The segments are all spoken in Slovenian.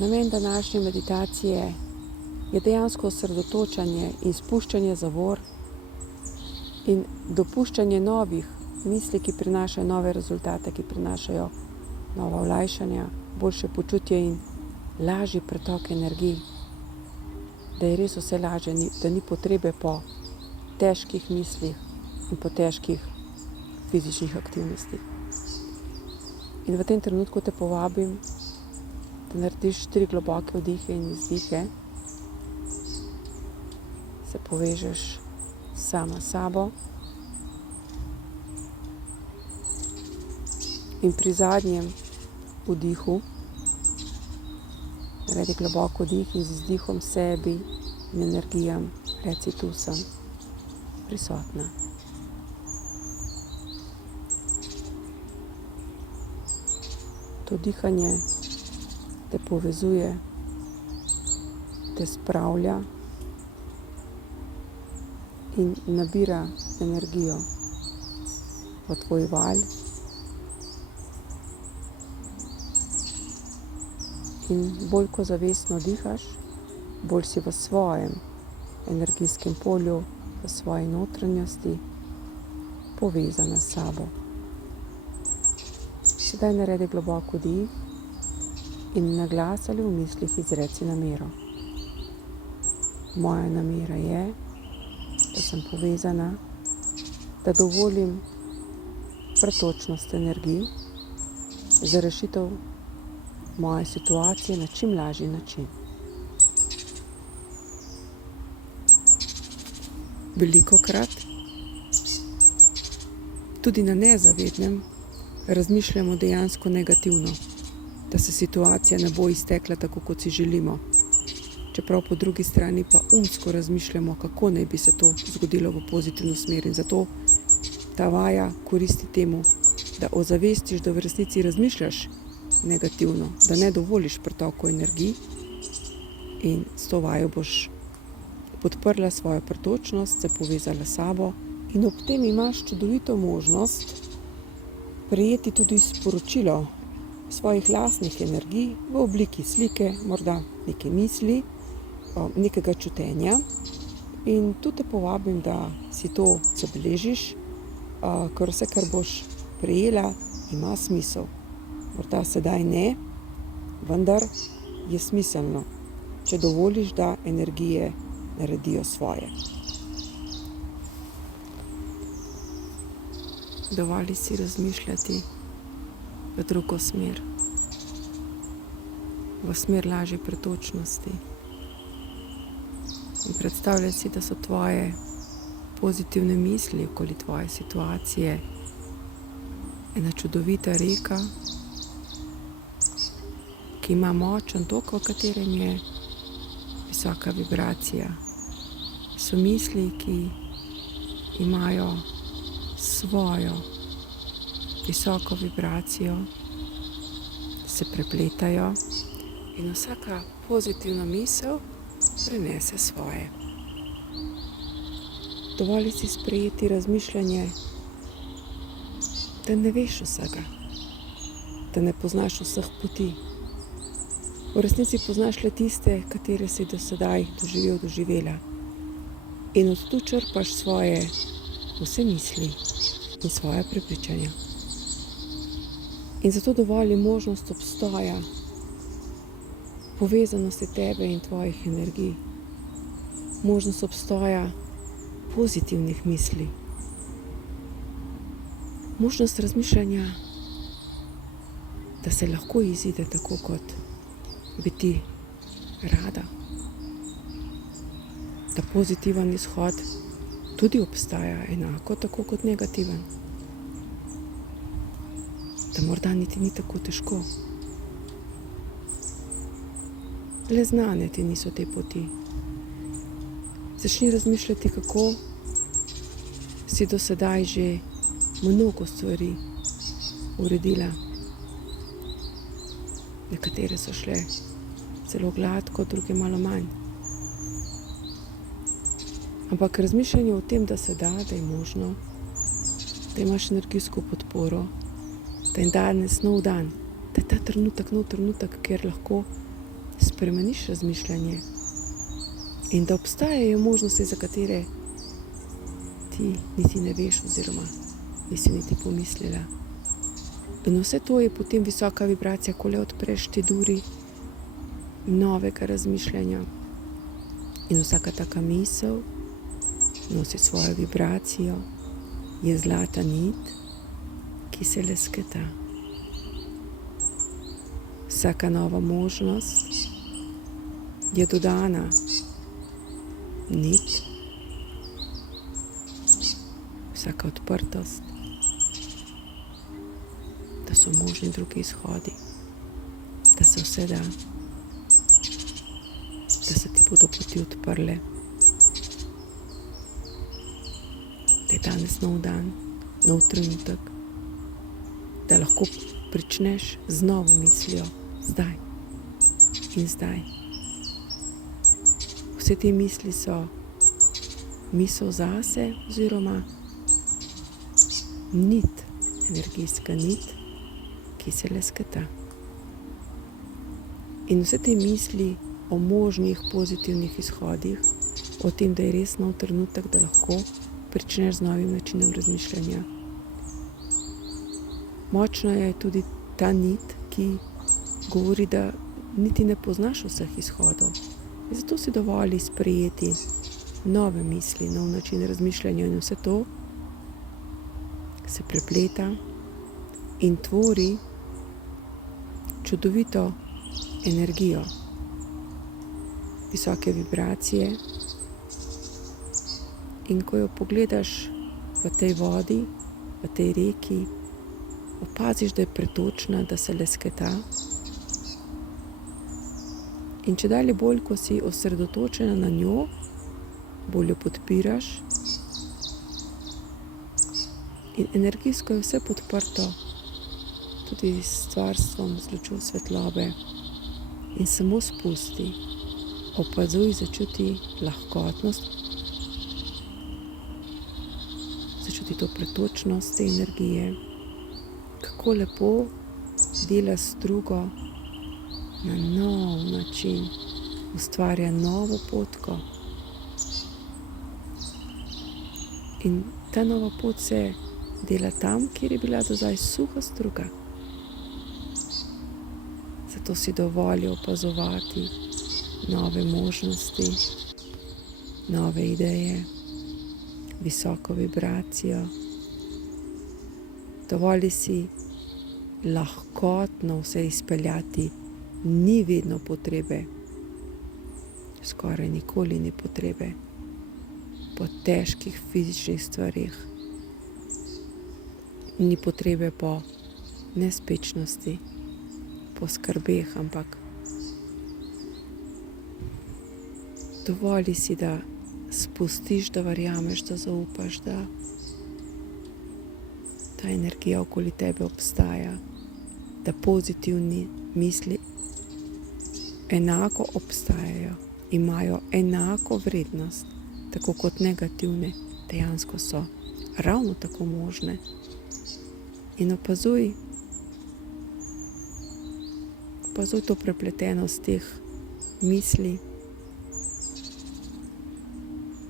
Namen današnje meditacije je dejansko osredotočanje in spuščanje zavor in dopuščanje novih misli, ki prinašajo nove rezultate, ki prinašajo nova olajšanja, boljše počutje in lažji pretok energij, da je res vse lažje, da ni potrebe po težkih mislih in po težkih fizičnih aktivnostih. In v tem trenutku te povabim, da narediš 3 globoke vdihe in izdihe, se povežeš sama s sabo in pri zadnjem vdihu naredi globoko vdih in z izdihom sebi in energijam reci: tu sem prisotna. To dihanje te povezuje, te spravlja in nabira energijo v tvoj valj in bolj ko zavestno dihaš, bolj si v svojem energijskem polju, v svoji notranjosti povezana s sabo. Sedaj naredi globoko dih in na glas ali v mislih izreci namero. Moja namera je, da sem povezana, da dovolim pretočnost energij za rešitev moje situacije na čim lažji način. Velikokrat, tudi na nezavednem, razmišljamo dejansko negativno, da se situacija ne bo iztekla tako, kot si želimo. Čeprav po drugi strani pa umsko razmišljamo, kako naj bi se to zgodilo v pozitivno smer. In zato ta vaja koristi temu, da ozavestiš, da v resnici razmišljaš negativno, da ne dovoliš pretoku energij in s to vajo boš podprla svojo pretočnost, se povezala s sabo in ob tem imaš čudovito možnost prejeti tudi sporočilo svojih lastnih energij v obliki slike, morda neke misli, nekega čutenja. In tu te povabim, da si to zabeležiš, ker vse, kar boš prejela, ima smisel. Morda sedaj ne, vendar je smiselno, če dovoliš, da energije naredijo svoje. Dovoli si razmišljati v drugo smer, v smer lažje pretočnosti. In predstavljaj si, da so tvoje pozitivne misli okoli tvoje situacije ena čudovita reka, ki ima močen tok, v katerem je visoka vibracija. So misli, ki imajo svojo visoko vibracijo, se prepletajo in vsaka pozitivna misel prenese svoje. Dovoli si sprejeti razmišljanje, da ne veš vsega, da ne poznaš vseh poti. V resnici poznaš le tiste, katere si do sedaj doživela. In od tu črpaš svoje vse misli in svoje prepričanja. In zato dovoli možnost obstoja, povezanosti tebe in tvojih energij, možnost obstoja pozitivnih misli, možnost razmišljanja, da se lahko izide tako, kot bi ti rada, da pozitiven izhod tudi obstaja enako tako kot negativen, da morda niti ni tako težko. Le znane ti niso te poti. Začni razmišljati, kako si do sedaj že mnogo stvari uredila. Nekatere so šle zelo gladko, druge malo manj. Ampak razmišljanje o tem, da se da je možno, da imaš energijsko podporo, da je danes nov dan, da je ta trenutek nov trenutek, kjer lahko spremeniš razmišljanje in da obstajajo možnosti, za katere ti niti ne veš oziroma nisi niti pomislila. In vse to je potem visoka vibracija, ko le odpreš te duri novega razmišljanja. In vsaka taka misel nosi svojo vibracijo, je zlata nit, ki se lesketa. Vsaka nova možnost je dodana nit, vsaka odprtost, da so možni drugi izhodi, da se vse da, da se ti bodo poti odprle, da je danes nov dan, nov trenutek, da lahko pričneš z novo mislijo, zdaj in zdaj. Vse te misli so misel zase oziroma nit, energijska nit, ki se lesketa. In vse te misli o možnih pozitivnih izhodih, o tem, da je res nov trenutek, da lahko pričneš z novim načinom razmišljanja. Močna je tudi ta nit, ki govori, da niti ne poznaš vseh izhodov. In zato si dovoli sprejeti nove misli, nov način razmišljanja in vse to se prepleta in tvori čudovito energijo, visoke vibracije. In ko jo pogledaš v tej vodi, v tej reki, opaziš, da je pretočna, da se lesketa. In če dalje bolj, ko si osredotočena na njo, bolj jo podpiraš. In energijsko je vse podprto, tudi s stvarstvom, z lučjo svetlobe. In samo spusti, opazuj, začuti lahkotnost, začuti to pretočnost te energije, kako lepo dela strugo na nov način, ustvarja novo potko. In ta nova pot se dela tam, kjer je bila do zdaj suha struga. Zato si dovolj opazovati nove možnosti, nove ideje, visoko vibracijo. Dovolj si lahkotno vse izpeljati, ni vedno potrebe, skoraj nikoli ni potrebe po težkih fizičnih stvarih. Ni potrebe po nespečnosti, po skrbeh, ampak dovolj si, da spustiš, da verjameš, da zaupaš, da ta energija okoli tebe obstaja, da pozitivni misli enako obstajajo, imajo enako vrednost, tako kot negativne dejansko so ravno tako možne. In opazuj to prepletenost teh misli,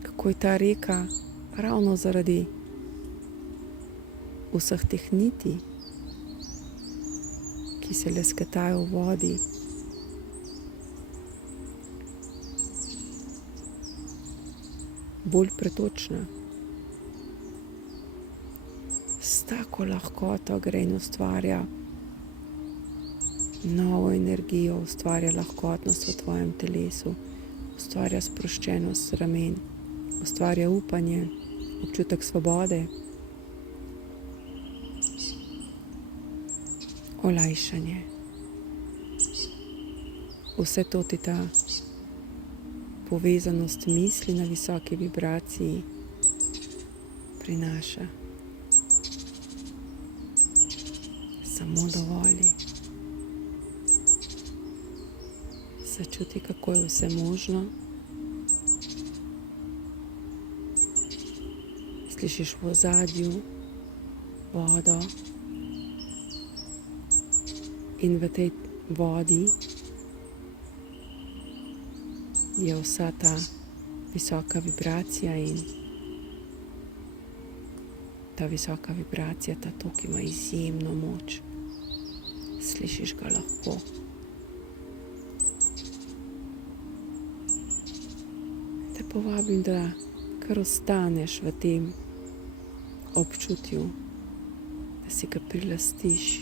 kako je ta reka ravno zaradi vseh teh niti, ki se lesketajo v vodi, bolj pretočna. S tako lahkoto gre in ustvarja novo energijo, ustvarja lahkotnost v tvojem telesu, ustvarja sproščenost ramen, ustvarja upanje, občutek svobode, olajšanje. Vse to ti ta povezanost misli na visoki vibraciji prinaša. Samo dovoli. Začuti, kako je vse možno. Slišiš v ozadju vodo in v tej vodi je vsa ta visoka vibracija in ta visoka vibracija, ta tok ima izjemno moč. Slišiš ga lahko. Te povabim, da kar ostaneš v tem občutju, da si ga prilastiš.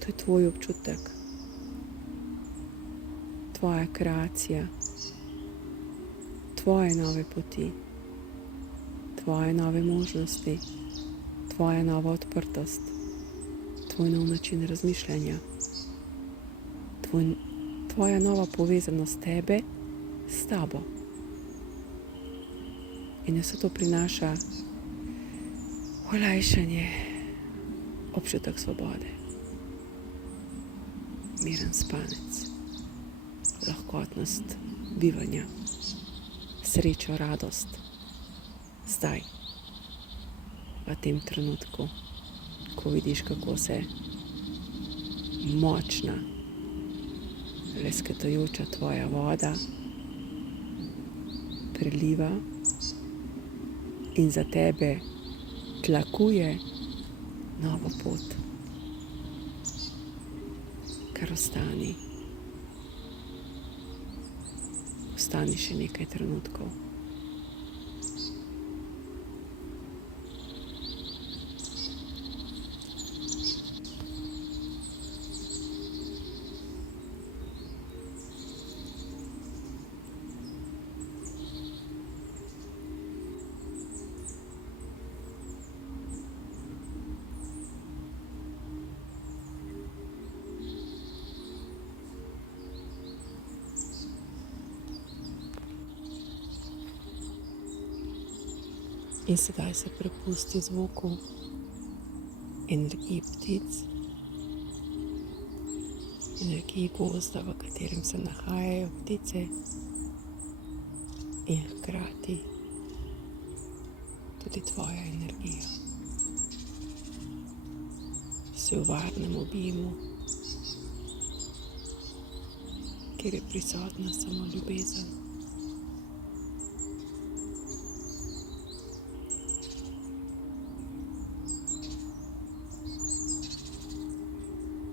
To je tvoj občutek, tvoja kreacija, tvoje nove poti, tvoje nove možnosti, tvoja nova odprtost, tvoj nov način razmišljanja, tvoja nova povezanost tebe s tabo. In vse to prinaša olajšanje, občutek svobode, miren spanec, lahkotnost bivanja, srečo, radost. Zdaj, v tem trenutku, ko vidiš, kako se močna, lesketajoča tvoja voda preliva in za tebe tlakuje novo pot. Kar ostani. Ostani še nekaj trenutkov. In sedaj se prepusti zvoku, energiji ptic, energiji gozda, v katerem se nahajajo ptice, in hkrati tudi tvoja energija. Si v varnem objemu, kjer je prisotna samo ljubezen.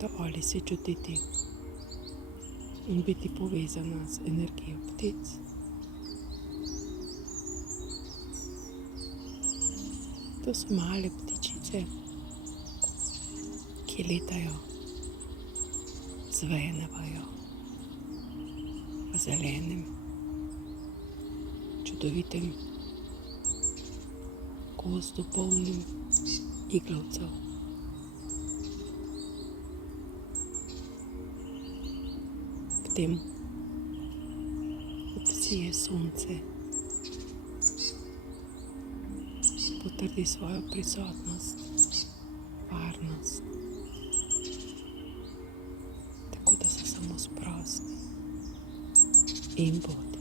Dovoli si čutiti in biti povezana z energijo ptic. To so male ptičice, ki letajo z veje na vejo v zelenem, čudovitem gozdu, polnim iglavcev. Tem odsije sonce, potrdi svojo prisotnost, varnost, tako da se samo sprosti in bodi.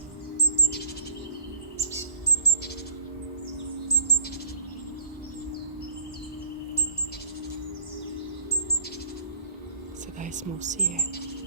Sedaj smo vsi eni.